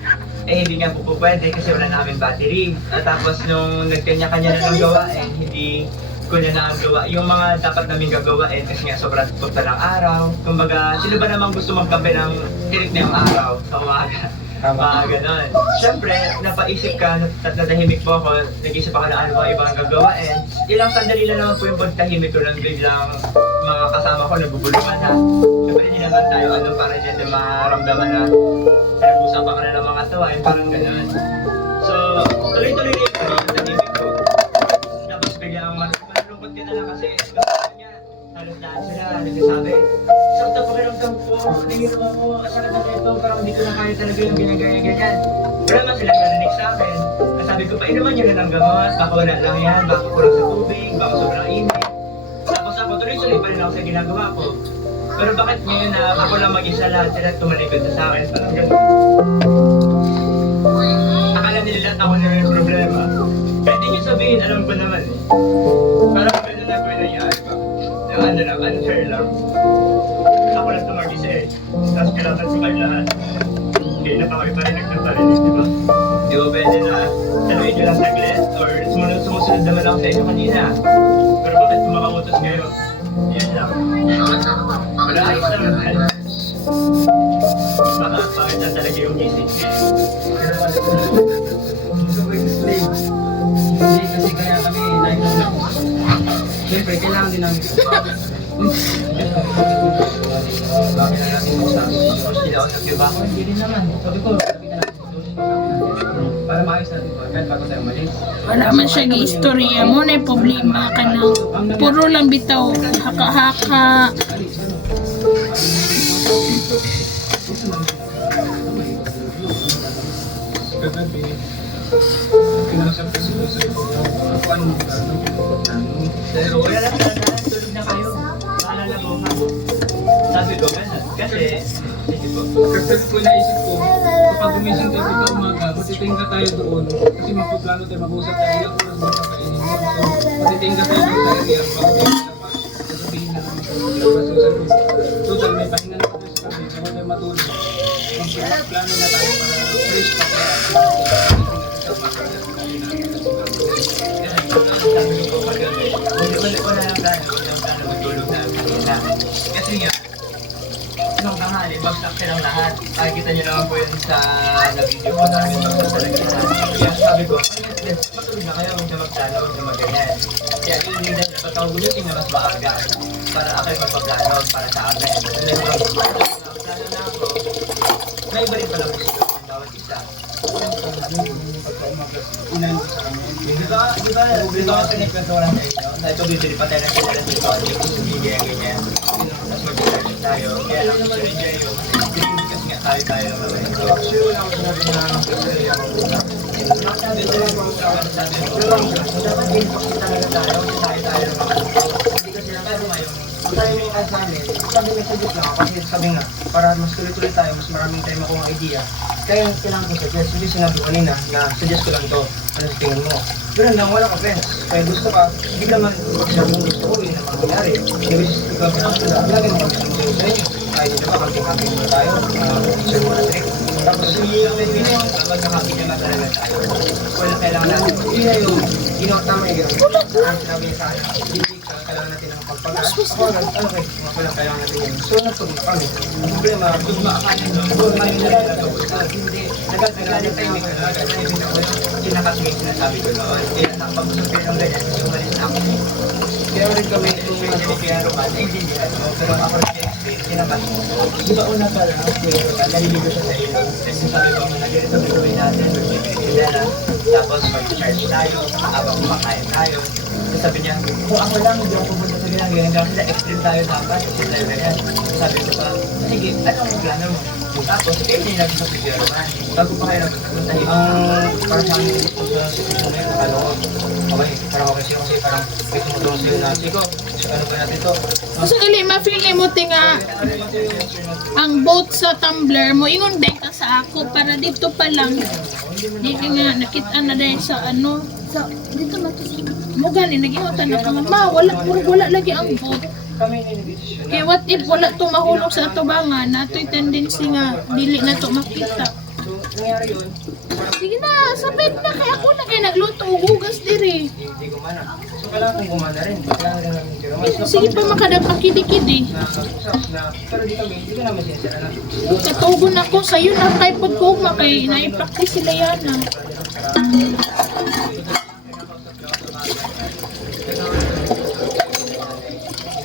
Hindi nga po pwede kasi wala na kaming battery. At tapos nung nagkanya-kanya na ng gawain, hindi kunya na ang gawa. Yung mga dapat namin gagawain kasi nga sobrang punta ng araw. Kumbaga, sino ba namang gusto magkape ng tirik na yung araw sa umaga? Mga ganon. Siyempre, napaisip ka, natahimik po ako, nag-isip ako na ano ba ibang gagawain. Ilang sandali lang naman po yung pagtahimik ko nang biglang mga kasama ko naguguluhan na. Siyempre, hindi naman tayo ano para dyan na maramdaman na pinag-usapan ka na ng mga tawain, parang ganon. So, tuloy-tuloy na yung tahimik ko. Tapos biglang malulungkot ka na lang kasi gusto niya, halos lahat sila nagsasabi, sakta pa kiramdam ko, nahihirap ako, kasakit na ito, parang hindi ko na kaya talaga yung ginagaya-ganyan. Wala naman sila narinig sa akin. Nasabi ko, painuman nyo na ng gamot, baka wala lang yan, baka kulang sa tubig, baka sobrang init. Tapos ako, tuloy-tuloy pa rin ako sa ginagawa ko. Pero bakit ngayon na ako lang mag-isa lahat sila tumalikod na sa akin, parang gano'n. Akala nila lahat ako na yung problema. Pwede nyo sabihin, alam ko naman eh. Parang gano'n na po yung nangyari ko. Yung ano lang, unfair lang. Ako lang ito mag-isa eh. Tapos kailangan ko kayo lahat. Hindi na pa kayo parinig ng parinig, di ba? Di ba pwede na saluhin nyo lang saglit? Or sumusunod naman ako sa inyo kanina. Pero bakit kumakamutos kayo? Yan lang. Wala ayos lang naman. Baka bakit na talaga yung gising. Pero ano ko na, gusto ko yung slave. Hindi kasi kaya kami live lang. Siyempre, kailangan din namin ito. Bakit na natin magsabi? Sila ako sa Cuba ko, hindi rin naman. Sabi ko, sabi ka natin para maayos natin ito. Kahit bago tayo malis. Wala man siya gi-istorya mo na problema ka na. Puro lang bitaw, haka-haka. Kagabi, kinasap ko sila sa kung anong gano'n. Pero wala lang talaga, tulog na kayo. Maalala ko ha. Sabi ko, ganun. Kasi, sige po. Kasi ko naisip ko, kapag gumising tayo sa umaga, matitingga tayo doon. Kasi magpaplano tayo, mag-usap tayo, ilang oras mo kakainin mo. So, matitingga tayo doon tayo, ilang bago tayo dapat. Sasabihin na namin tayo maglabas. Total, may pahinga na tayo sa kami, kaya tayo matulog. Magpaplano na tayo para fresh pa tayo. Sabi ko kagabi, wala lang gano'n matulog na. Kasi nga, nung tanghali, bagsak silang lahat. Nakikita nyo naman po yun sa na-video ko namin bagsak talaga lahat. Kaya sabi ko, matulog na kayo, huwag na magplano, huwag na magganyan. Kaya yun yung dahil dapat ako gumising na mas maaga para ako yung magpaplano para sa amin. Dahil magpaplano na ako, may iba rin pala po siguro yung bawat isa. Di ba pinagkwento ko lang sa inyo? Na ito bibili pa tayo ng kilala sa project, gusto bigay ganyan. Tapos mag-charge tayo. Kaya lang gusto rin niya yung kasi nga tayo lang naman. So, sure lang ako sinabi na kasi ako muna. Sabi ko lang kung sabi ko, dapat inbox talaga tayo kasi tayo lang naman. Hindi kasi lang tayo ngayon. Kung tayo may kahit namin, sabi messages lang ako kasi sabi nga, para mas tuloy-tuloy tayo, mas maraming tayo makuha idea. Kaya kailangan ko suggest, hindi sinabi ko kanina na suggest ko lang to, ano sa tingin mo. Pero nang wala ka friends, kaya gusto ka, hindi naman siya kung gusto ko yun ang mangyayari. Hindi ikaw pinakasala, lagi mo kami sinasayo sa inyo. Kahit hindi ba, camping-camping muna tayo, share muna trip. Tapos hindi naman yun, magkakapi naman talaga tayo. Wala kailangan natin, yun na yung, tama yung gano'n. Sinabi niya sa akin, hindi kailangan natin ng pagpagas. Ako lang, okay, kailangan natin yun. So, nagtugma kami. Ang problema, tugma ka nyo. Kung may nalagay hindi, nagagalit tayo, may kalagay. Kasi nakasingay sinasabi ko noon. Kaya nakapag-usap kayo ng ganyan, kasi umalis na ako. Kaya rin kami, kung may nalipiyaro ka, naiintindihan mo. Pero ako rin explain, sinakas mo. Di ba una pa lang, kuya ka, naliligo siya sa iyo. Kasi sabi ko, nag-ganito gagawin natin, mag-ibigay tapos mag-charge tayo, habang kumakain tayo. Tapos sabi niya, kung ako lang, hindi ako pupunta sa ganyan, kasi extreme tayo dapat, kasi tayo ganyan. Sabi ko pa, sige, anong plano mo? Tapos, kayo niya lagi sa video naman. Bago pa kayo nagpuntahin. Parang sa akin dito sa situation na yun, ano ko, okay, parang okay siya kasi parang may tumutulong sa'yo na, sige, ano ba natin to? Kasi gali, ma-feel mo tinga ang boat sa tumbler mo, ingon day ka sa ako para dito pa lang. Di ka nga, nakita na dahil sa ano. So, dito na to siya. Mo gani, nag-iutan na ka nga, ma, wala lagi ang boat. Kami na yung Kaya what if wala to mahulog sa atubangan, nato'y tendency nga, dili na to makita. So, nangyari yun, Sige na, sabit na kaya ako na kayo nagluto o hugas diri. hindi ko man. So, kailangan kong gumana rin. Kailangan rin namin pero mas Sige pa makadapakidi-kidi. na mag-usap na, pero di kami, hindi ko namin sinisira na. Katugon ako sa'yo na typod ko makay na-practice sila yan ah.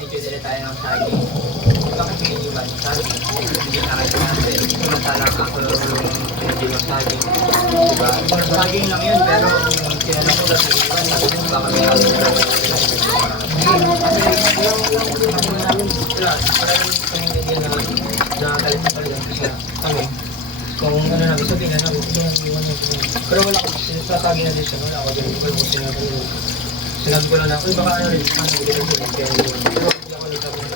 Binigyan tayo ng saging. Bakit pinag-iwan ng saging? Hindi na kayo natin. Samantalang ako yung pinag-iwan ng saging. Diba? Saging lang yun, pero yung tinanong ko na pinag-iwan, sabi ko baka may halos na kami. Kung ano namin sabihin na namin, pero wala ko sasabi na din siya, wala ako din, wala ko sinabi ko. Sinabi ko lang na, uy baka ano rin, ano din ang pinag kaya yun. Pero hindi ako nagsabi na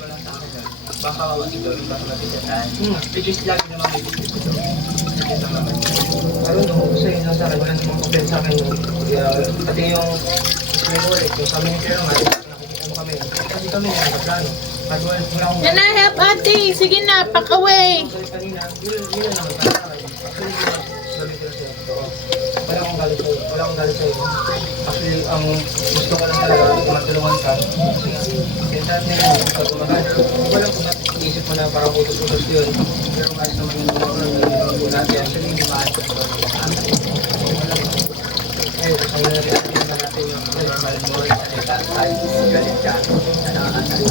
walang tao na, baka kawawa si Dory, baka matigataan. Which is lagi naman may bisip ito. Pero nung gusto yun lang sa akin, wala namang kapit sa akin. Pati yung ulit, yung kami ni Pero nga, nakikita mo kami. Kasi kami nga, nagkaplano. Pag wala akong Can I help ate? Sige na, pack away. kanina, yun naman para sa akin. Actually, sabi ko sa'yo, totoo. Wala akong galit sa'yo. Wala akong galit sa'yo. Actually, ang gusto ko lang talaga, matulungan ka. Kasi nga, pinsaat nila yun, pag gumagana. Wala ko na, isip mo na parang utos-utos yun. Pero kahit naman yung gumagana, yung natin, actually, hindi maayos ko sa akin. Ayun, gusto na rin natin yung normal mo, kahit galit ka, na nakakasal.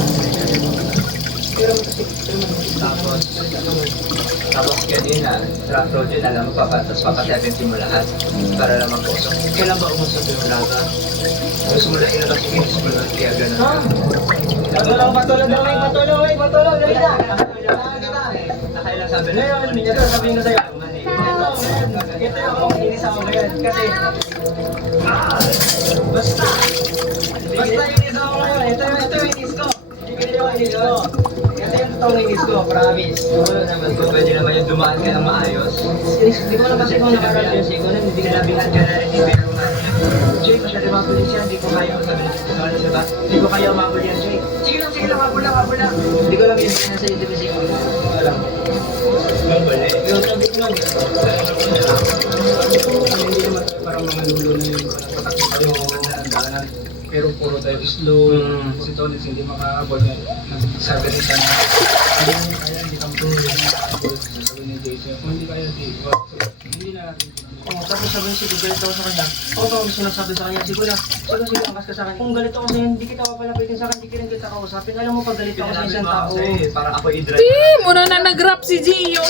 Tapos kanina, draft road yun, alam mo, tapos papa-17 mo lahat para lang mag-usap. Kailan ba umusap yung laga? Gusto mo lang ilabas yung gusto mo lang kaya gano'n. Patulong, dali na! Nakailang sabi na yun, minyan sabi ko sa'yo, mali. Ito yung akong inis ako ngayon kasi basta inis ako ngayon. Ito yung inis ko. Ito yung inis ko. Ito yung totoong inis ko, promise. Wala naman kung pwede naman yung dumaan ka ng maayos. Hindi ko alam kasi kung nakarating ko na hindi ka Sinabihan ka na rin ni Pero nga. Jay, masyado mabulit siya, hindi ko kaya. Sabi na siya, diba? Hindi ko kaya mabul yan, Jay. Sige lang, mabul lang. Hindi ko alam yun, nasa YouTube ko. Hindi ko alam. Mabul eh. Yung sabi ko lang, Hindi naman tayo parang mga lulo na yung daanan. Pero puro tayo slow. Si Tonis hindi makaabot na nagsabi rin siya na hindi kaya, hindi kami makaabot. Sabi ni Jason, kung hindi kaya, hindi na natin. tapos sabi niya, sige, galit ako sa kanya. Ako pa gusto nagsabi sa kanya, sige, angkas ka sa akin. Kung galit ako sa hindi kita papalapitin sa akin, hindi ka rin kita kausapin. Alam mo, pag galit ako sa isang tao, Para ako i-drive. Muna na nag-rap si Gio.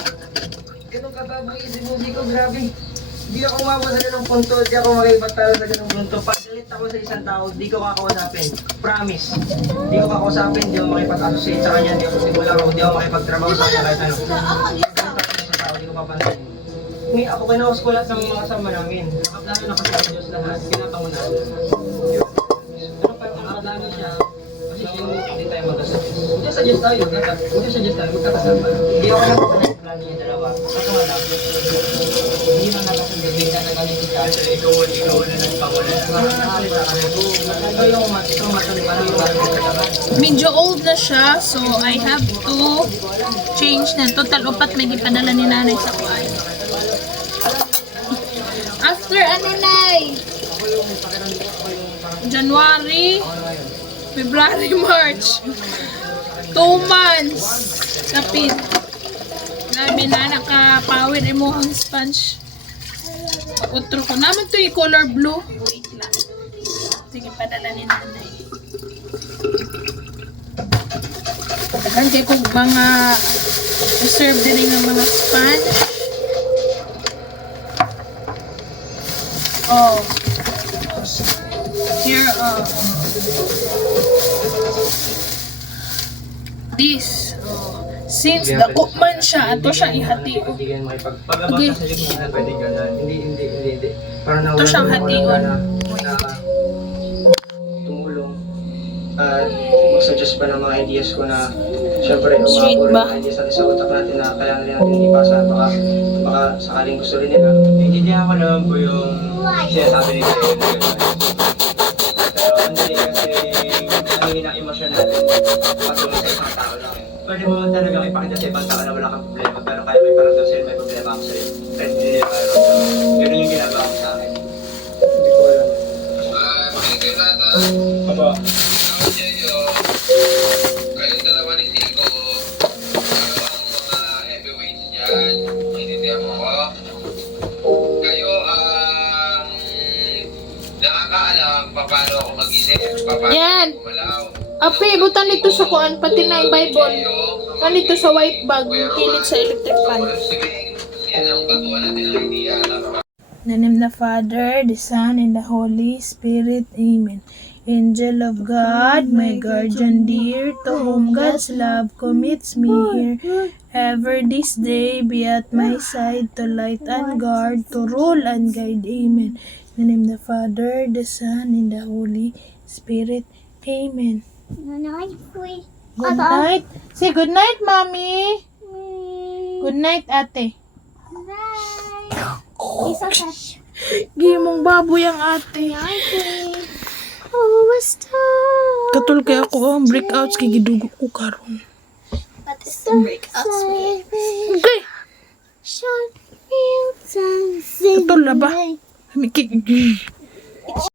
ganun kababang isip mo, Zico, grabe. Hindi ako umabot sa ganung punto, hindi ako makipagtalo sa ganung punto. Pag galit ako sa isang tao, hindi ko kakausapin. Promise. Hindi ko kakausapin, hindi ako makipag-associate sa kanya, hindi ako simula ko, hindi ako makipagtrabaho sa kanya kahit ano. Galit ako sa tao, hindi ko papansin. Ngayon, ako kinaus ko lahat ng mga kasama namin. Nakaplano na kasi ang Diyos lahat, pinapangunahan. Yun. Pero pag nakadano siya, kasi hindi tayo magkasuggest. Hindi suggest tayo, magkakasama. Hindi ako nakapag-plan niya yung dalawa. Kaso nga lang, hindi na nakasuggest, hindi na nagaling siya. Kasi ikaw na nagpanguna. Ikaw yung matuloy, paano yung bagay. Medyo old na siya, so I have to change na. Total, upat may gipadala ni nanay sa kuwan. After Nay? January, February, March. 2 months. Kapit. Grabe na, nakapawid mo ang sponge. Utro ko naman to yung color blue. Wait lang. Sige, padala ni nanay. Pagkakan kayo kung mga reserve din ng mga sponge. Oh. Here, this. Oh. Since dako man siya, ato siya ihati. Hindi ka makipag-abot Okay. sa iyo, hindi na pwede ganun. Hindi. Parang Ito siyang hation. Tumulong. At mag-suggest pa ng mga ideas ko na syempre, Sweet umabot ba? ng ideas natin sa utak natin na kailangan rin natin ipasan. Baka sakaling gusto rin nila. Naiintindihan ko naman po yung sinasabi ni Tayo. Pero hindi kasi ang ng emosyon natin patulong sa isang tao lang eh. Pwede mo talaga ipakita sa ibang tao na wala kang problema, pero kaya may parang sa'yo, may problema ako sa'yo. Pero hindi nila mayroon. Ganun yung ginagawa ko sa akin. Hindi ko alam. Yan. Ape, butan dito sa kuan, pati na yung Bible. Nandito sa white bag, kilid sa electric fan. In the name of the Father, the Son, and the Holy Spirit. Amen. Angel of God, my guardian dear, to whom God's love commits me here, ever this day be at my side, to light and guard, to rule and guide. Amen. In the name of the Father, the Son, and the Holy Spirit. Amen. Good night. Say good night, Mommy. Good night, Ate. Gimong baboy ang ate. Katul kaya ako ang breakouts kay gidugo ko karon. Okay. Katul na ba?